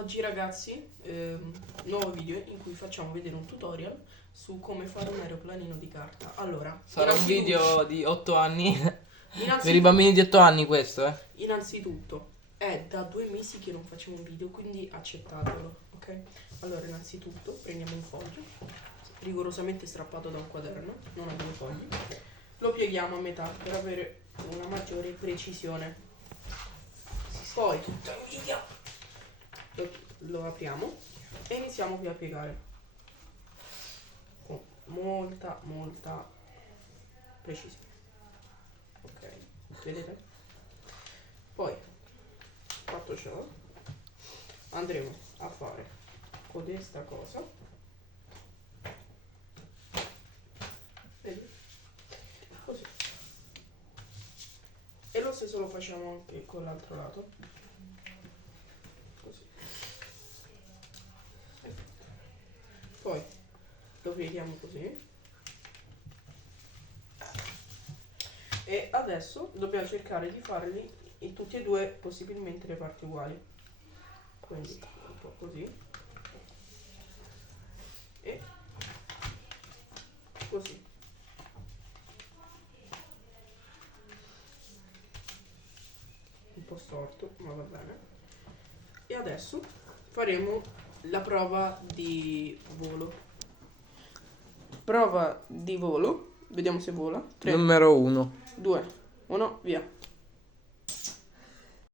Oggi ragazzi, nuovo video in cui facciamo vedere un tutorial su come fare un aeroplanino di carta. Allora, Sarà un video di 8 anni. Per i innanzitutto, bambini di 8 anni questo, innanzitutto, è da 2 mesi che non facciamo un video, quindi accettatelo, ok? Allora, innanzitutto prendiamo un foglio, rigorosamente strappato da un quaderno, non a 2 fogli, lo pieghiamo a metà per avere una maggiore precisione. Poi lo apriamo e iniziamo qui a piegare con molta precisione, ok, vedete? Poi fatto ciò andremo a fare codesta cosa, vedi? Così, e lo stesso lo facciamo anche con l'altro lato, così. Poi lo pieghiamo così e adesso dobbiamo cercare di farli in tutti e due possibilmente le parti uguali, quindi un po' così e così. Un po' storto, ma va bene. E adesso faremo la prova di volo. Prova di volo, vediamo se vola. 3, Numero 1. 2, 1, via.